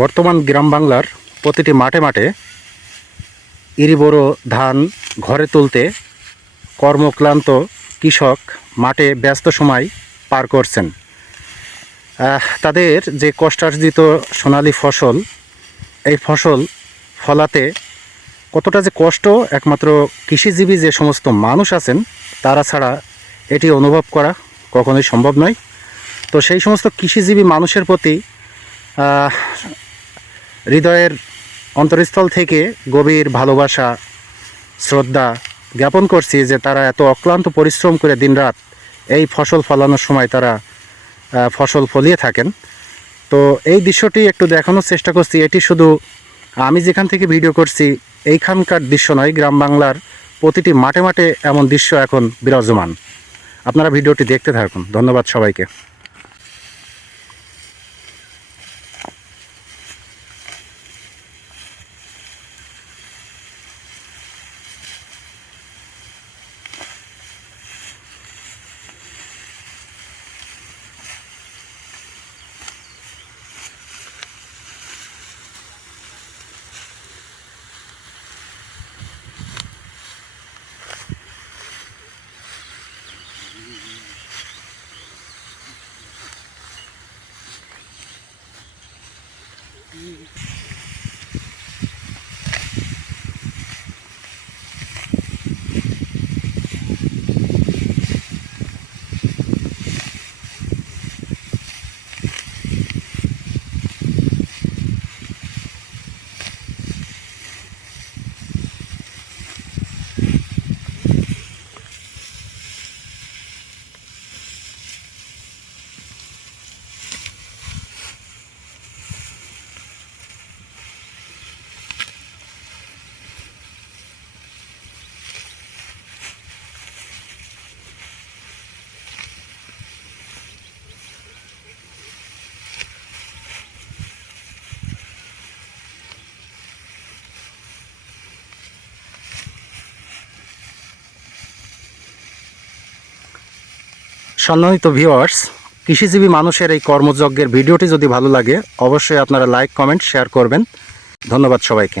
বর্তমান গ্রাম বাংলার প্রতিটি মাঠে মাঠে ইরিবোরো ধান ঘরে তুলতে কর্মক্লান্ত কৃষক মাঠে ব্যস্ত সময় পার করছেন। তাদের যে কষ্টার্জিত সোনালী ফসল, এই ফসল ফলাতে কতটা যে কষ্ট, একমাত্র কৃষিজীবী যে সমস্ত মানুষ আছেন, তারা ছাড়া এটি অনুভব করা কখনোই সম্ভব নয়। তো সেই সমস্ত কৃষিজীবী মানুষের প্রতি হৃদয়ের অন্তরস্থল থেকে গভীর ভালোবাসা, শ্রদ্ধা জ্ঞাপন করছি যে তারা এত অক্লান্ত পরিশ্রম করে দিনরাত এই ফসল ফলানোর সময় তারা ফসল ফলিয়ে থাকেন। তো এই দৃশ্যটি একটু দেখানোর চেষ্টা করছি। এটি শুধু আমি যেখান থেকে ভিডিও করছি, এইখানকার দৃশ্য নয়, গ্রাম বাংলার প্রতিটি মাঠে মাঠে এমন দৃশ্য এখন বিরাজমান। আপনারা ভিডিওটি দেখতে থাকুন। ধন্যবাদ সবাইকে। 嗯。সম্মানিত ভিওয়ার্স কৃষিজীবী মানুষের এই কর্মযজ্ঞের ভিডিওটি যদি ভালো লাগে, অবশ্যই আপনারা লাইক কমেন্ট শেয়ার করবেন। ধন্যবাদ সবাইকে।